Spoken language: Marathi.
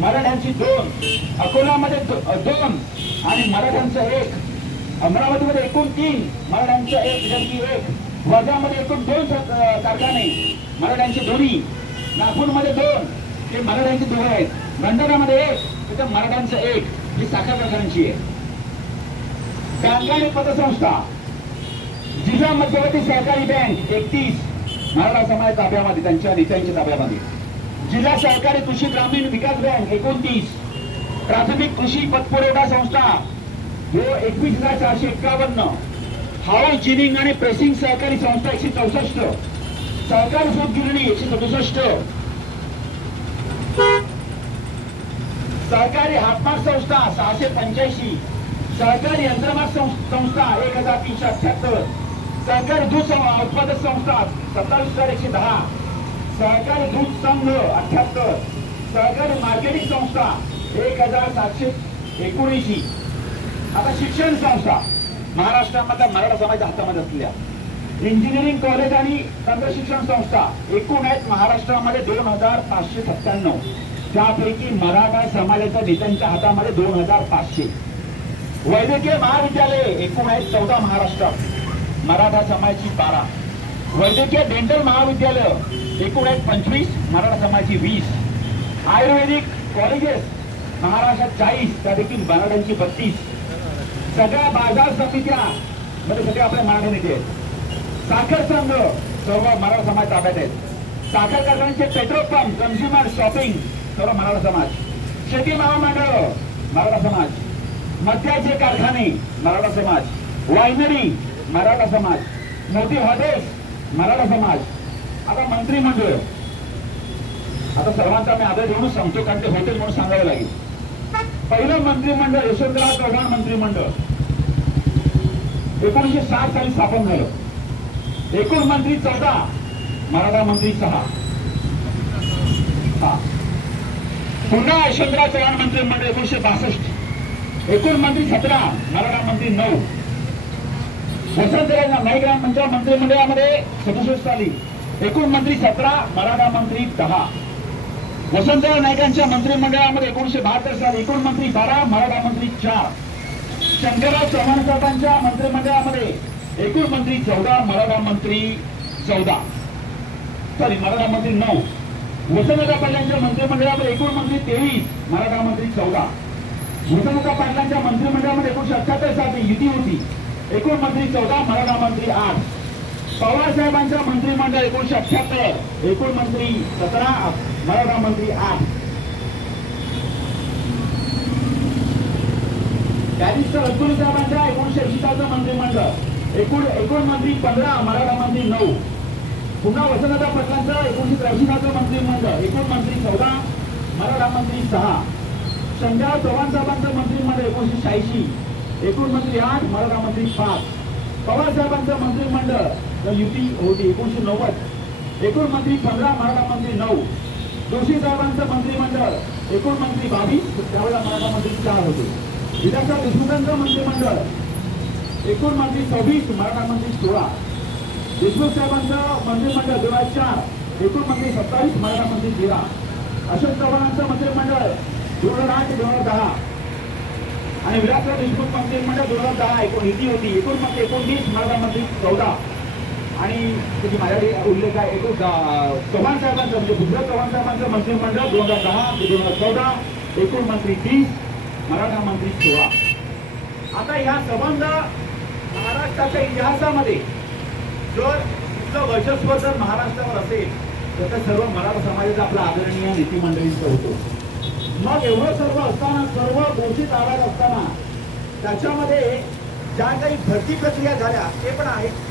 मराठ्यांची दोन अकोलामध्ये दोन आणि मराठ्यांचं एक. अमरावतीमध्ये एकूण तीन मराठ्यांचं एक जनकी एक. वर्धामध्ये एकूण दोन कारखाने मराठ्यांचे दोन्ही. नागपूरमध्ये दोन ते मराठ्यांचे दोन आहेत. भंडारामध्ये एक तिथं मराठ्यांचं एक. ही साखर कारखान्यांची आहे. बँका पतसंस्था. जिल्हा मध्यवर्ती सहकारी बँक एकतीस. मराठा समाज ताब्यामध्ये त्यांच्या नेत्यांच्या ताब्यामध्ये. जिल्हा सहकारी कृषी ग्रामीण विकास बँक एकोणतीस. प्राथमिक कृषी पतपुरवठा संस्था हो एकवीस हजार चारशे एक्कावन्न. हाऊस जिनिंग आणि प्रेसिंग सहकारी संस्था एकशे चौसष्ट. सहकारी सूत गिरणी एकशे सदुसष्ट. सहकारी हातमाग संस्था सहाशे पंच्याऐंशी. सहकारी यंत्रमाग संस्था एक हजार तीनशे अठ्याहत्तर. सहकारी दूध उत्पादक संस्था सत्तावीस हजार एकशे दहा. सहकार दूध संघ अठ्याहत्तर सहकार मार्केटिंग संस्था एक हजार सातशे एकोणऐंशी. आता शिक्षण संस्था महाराष्ट्रामधल्या मराठा समाजाच्या हातामध्ये असलेल्या. इंजिनिअरिंग कॉलेज आणि तंत्र शिक्षण संस्था एकूण आहेत महाराष्ट्रामध्ये दोन हजार पाचशे सत्त्याण्णव. त्यापैकी मराठा समाजाच्या नेत्यांच्या हातामध्ये दोन हजार पाचशे. वैद्यकीय महाविद्यालय एकूण आहेत चौदा महाराष्ट्रात. मराठा समाजाची बारा. वैद्यकीय डेंटल महाविद्यालय एकूण एक पंचवीस मराठा समाजाची वीस. आयुर्वेदिक कॉलेजेस महाराष्ट्रात चाळीस त्यापैकी मराठ्यांची बत्तीस. सगळ्या बाजार समित्या मध्ये सगळे आपल्या मराठी नेते आहेत. साखर संघ सर्व मराठा समाज ताब्यात आहेत. साखर कारखान्याचे पेट्रोल पंप कन्झ्युमर शॉपिंग सर्व मराठा समाज. शेती महामंडळ मराठा समाज. मद्याचे कारखाने मराठा समाज. वायनरी मराठा समाज. मोठी हॉटेल्स मराठा समाज आता मंत्रिमंडळ. आता सर्वांचा मी आदर घेऊन सांगतो कारण ते होतेच म्हणून सांगावं लागेल. पहिलं मंत्रिमंडळ यशवंतराव चव्हाण मंत्रिमंडळ. एकोणीशे साठ साली स्थापन झालं. एकूण मंत्री चौदा मराठा मंत्री सहा. हा. पुन्हा यशवंतराव चव्हाण मंत्रिमंडळ एकोणीशे बासष्ट. एकूण मंत्री सतरा मराठा मंत्री नऊ. वसंतराव नाईक यांच्या मंत्रिमंडळामध्ये सदुसष्ट साली एकूण मंत्री सतरा मराठा मंत्री दहा. वसंतराव नाईकांच्या मंत्रिमंडळामध्ये एकोणीशे बहात्तर साली एकूण मंत्री बारा मराठा मंत्री चार. शंकरराव चव्हाण साहेबांच्या मंत्रिमंडळामध्ये एकूण मंत्री चौदा मराठा मंत्री चौदा. सॉरी मराठा मंत्री नऊ. वसंतराव पाटलांच्या मंत्रिमंडळामध्ये एकूण मंत्री तेवीस मराठा मंत्री चौदा. वसंतराव पाटलांच्या मंत्रिमंडळामध्ये एकोणीशे अठ्याहत्तर साली युती होती. एकूण मंत्री चौदा मराठा मंत्री आठ. पवारसाहेबांचं मंत्रिमंडळ एकोणीशे अठ्ठ्याहत्तर. एकूण मंत्री सतरा मराठा मंत्री आठ. बॅरिस्टर अब्दुल साहेबांच्या एकोणीशे ऐंशीचं मंत्रिमंडळ. एकूण एकूण मंत्री पंधरा मराठा मंत्री नऊ. पुन्हा वसंतदा पटलांचं एकोणीशे त्र्याऐंशी सालचं मंत्रिमंडळ. एकूण मंत्री चौदा मराठा मंत्री सहा. संजय चव्हाण साहेबांचं मंत्रिमंडळ एकोणीशे शहाऐंशी. एकूण मंत्री आठ मराठा मंत्री पाच पवारसाहेबांचं मंत्रिमंडळ युती होती एकोणीशे नव्वद. एकूण मंत्री पंधरा मराठा मंत्री नऊ. जोशी साहेबांचं मंत्रिमंडळ एकूण मंत्री बावीस. त्यावेळेला मराठा मंत्री चार होते. विधानसभा देशमुखांचं मंत्रिमंडळ एकूण मंत्री सव्वीस. मराठा मंत्री सोळा. देशमुख साहेबांचं मंत्रिमंडळ दोन हजार चार. एकूण मंत्री सत्तावीस. मराठा मंत्री तेरा. अशोक चव्हाणांचं मंत्रिमंडळ दोन हजार आठ दोन हजार दहा. आणि विलासराव देशमुख मंत्रिमंडळ दोन हजार दहा एकूण होती. एकूण मंत्री एकोणतीस मराठा मंत्री चौदा. आणि त्याची माझ्याकडे उल्लेख आहे एकूण चव्हाण साहेबांचं म्हणजे बुद्धराव चव्हाण साहेबांचं मंत्रिमंडळ दोन हजार दहा ते दोन हजार चौदा. एकूण मंत्री तीस मराठा मंत्री सोळा. आता ह्या संबंध महाराष्ट्राच्या इतिहासामध्ये जर इथलं वर्चस्व जर महाराष्ट्रावर असेल तर ते सर्व मराठा समाजाचा आपला आदरणीय नीतिमंडळींचं होतो. मग एवढं सर्व असताना सर्व घोषित आवाज असताना त्याच्यामध्ये ज्या काही भरती प्रक्रिया झाल्या ते पण आहेत.